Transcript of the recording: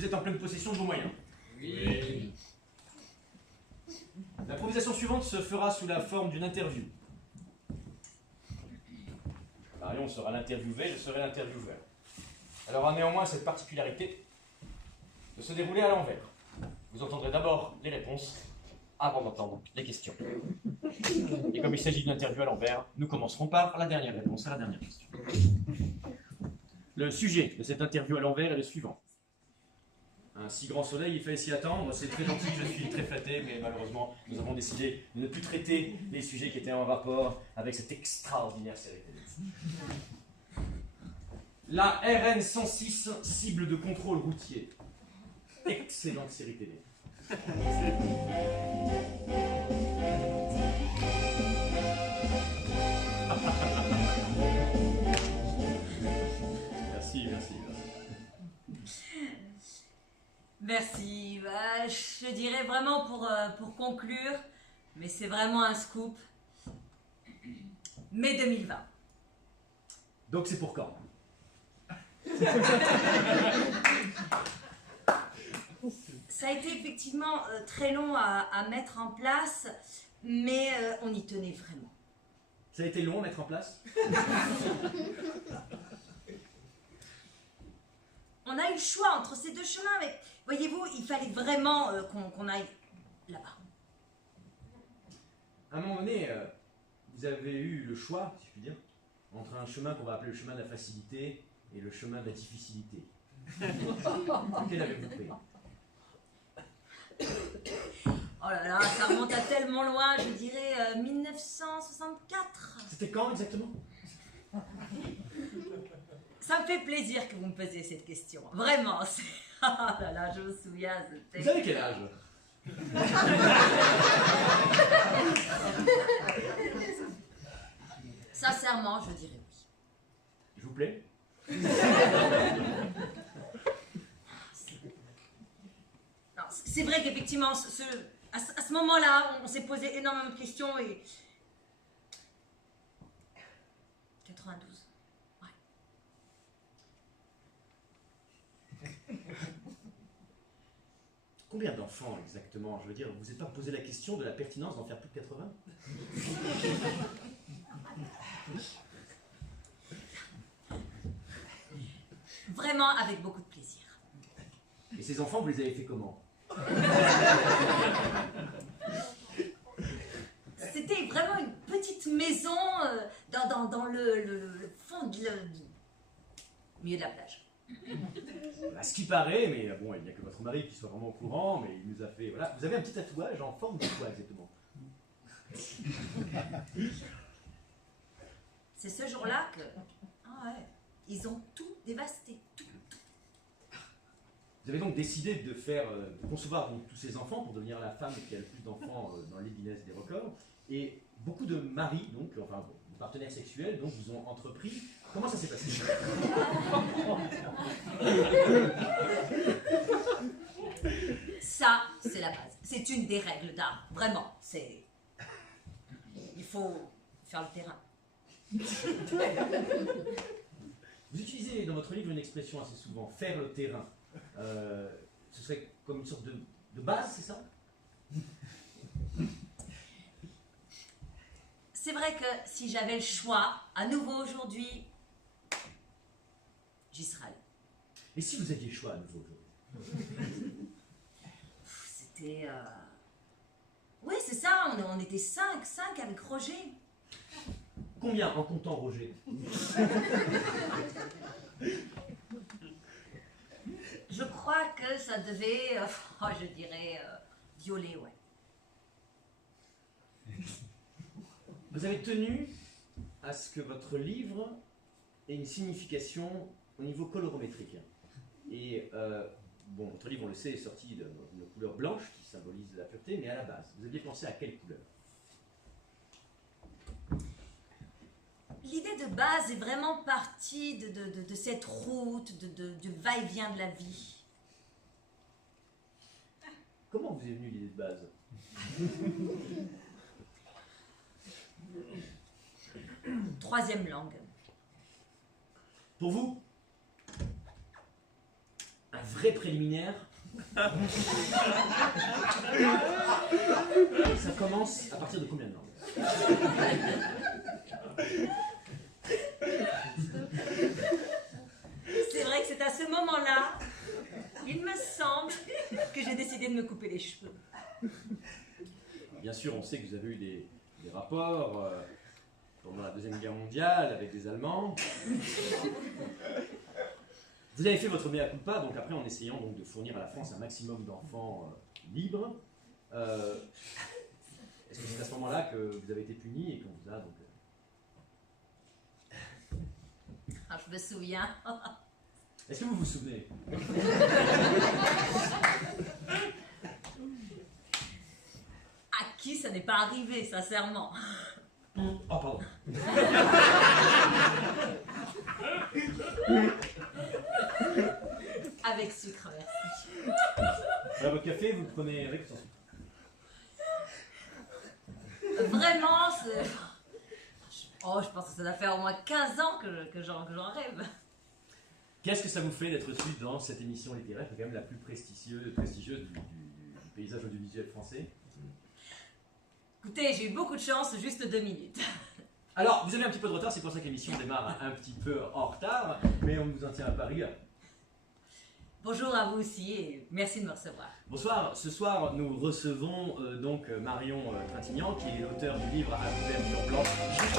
vous êtes en pleine possession de vos moyens. Oui. L'improvisation suivante se fera sous la forme d'une interview. Marion sera l'interviewé, je serai l'intervieweur. Elle aura néanmoins cette particularité de se dérouler à l'envers. Vous entendrez d'abord les réponses avant d'entendre les questions. Et comme il s'agit d'une interview à l'envers, nous commencerons par la dernière réponse à la dernière question. Le sujet de cette interview à l'envers est le suivant. Un si grand soleil, il fallait s'y attendre, c'est très gentil, je suis très flatté, mais malheureusement, nous avons décidé de ne plus traiter les sujets qui étaient en rapport avec cette extraordinaire série télé. La RN 106, cible de contrôle routier. Excellente série télé. Merci. Merci. Bah, je dirais vraiment pour conclure, mais c'est vraiment un scoop. Mai 2020. Donc c'est pour quand? Ça a été effectivement très long à mettre en place, mais on y tenait vraiment. Ça a été long à mettre en place? On a eu le choix entre ces deux chemins, mais voyez-vous, il fallait vraiment qu'on aille là-bas. À un moment donné, vous avez eu le choix, si je puis dire, entre un chemin qu'on va appeler le chemin de la facilité et le chemin de la difficilité. Lequel avez-vous pris? Oh là là, ça remonte à tellement loin, je dirais 1964. C'était quand exactement? Ça me fait plaisir que vous me posiez cette question. Vraiment, c'est... Ah là là, je me souviens. Vous avez quel âge? Sincèrement, je dirais oui. Je vous plais? C'est vrai qu'effectivement, à ce moment-là, on s'est posé énormément de questions et... 92. Combien d'enfants exactement? Je veux dire, vous n'êtes pas posé la question de la pertinence d'en faire plus de 80? Vraiment avec beaucoup de plaisir. Et ces enfants, vous les avez fait comment? C'était vraiment une petite maison dans le fond du milieu de la plage. À ce qui paraît, mais bon, il n'y a que votre mari qui soit vraiment au courant, mais il nous a fait... Voilà, vous avez un petit tatouage en forme de quoi exactement? C'est ce jour-là que... Ah ouais, ils ont tout dévasté, tout. Vous avez donc décidé de concevoir donc tous ces enfants pour devenir la femme qui a le plus d'enfants dans les Guinness des records. Et beaucoup de maris, donc, enfin, de partenaires sexuels, donc, vous ont entrepris. Comment ça s'est passé? Ça, c'est la base. C'est une des règles d'art. Vraiment, c'est... Il faut faire le terrain. Vous utilisez dans votre livre une expression assez souvent, faire le terrain. Ce serait comme une sorte de base, c'est ça? C'est vrai que si j'avais le choix, à nouveau aujourd'hui, j'y serais allée. Et si vous aviez le choix à nouveau aujourd'hui? C'était... Oui, c'est ça, on était 5 avec Roger. Combien en comptant Roger? Je crois que ça devait, je dirais, violer, ouais. Vous avez tenu à ce que votre livre ait une signification au niveau colorométrique. Et bon, votre livre, on le sait, est sorti d'une couleur blanche qui symbolise la pureté, mais à la base, vous aviez pensé à quelle couleur? L'idée de base est vraiment partie de cette route, du va-et-vient de la vie. Comment vous est venue l'idée de base? Troisième langue. Pour vous, un vrai très préliminaire. Ça commence à partir de combien de langues? C'est vrai que c'est à ce moment-là, il me semble que j'ai décidé de me couper les cheveux. Bien sûr, on sait que vous avez eu des rapports pendant la Deuxième Guerre mondiale avec des Allemands. Vous avez fait votre mea culpa, donc après en essayant donc, de fournir à la France un maximum d'enfants libres. Est-ce que c'est à ce moment-là que vous avez été puni et qu'on vous a donc... Ah, je me souviens. Est-ce que vous vous souvenez? À qui ça n'est pas arrivé, sincèrement? Oh, pardon. Avec sucre, merci. Voilà, votre café, vous le prenez avec ou sans sucre? Vraiment, c'est... Oh, je pense que ça doit faire au moins 15 ans que j'en rêve. Qu'est-ce que ça vous fait d'être reçu dans cette émission littéraire, qui est quand même la plus prestigieuse du paysage audiovisuel français? Écoutez, j'ai eu beaucoup de chance, juste 2 minutes. Alors, vous avez un petit peu de retard, c'est pour ça que l'émission démarre un petit peu en retard, mais on ne vous en tient pas rigueur. Bonjour à vous aussi et merci de me recevoir. Bonsoir, ce soir nous recevons donc Marion Trintignant, qui est l'auteur du livre à couverture blanche. Juste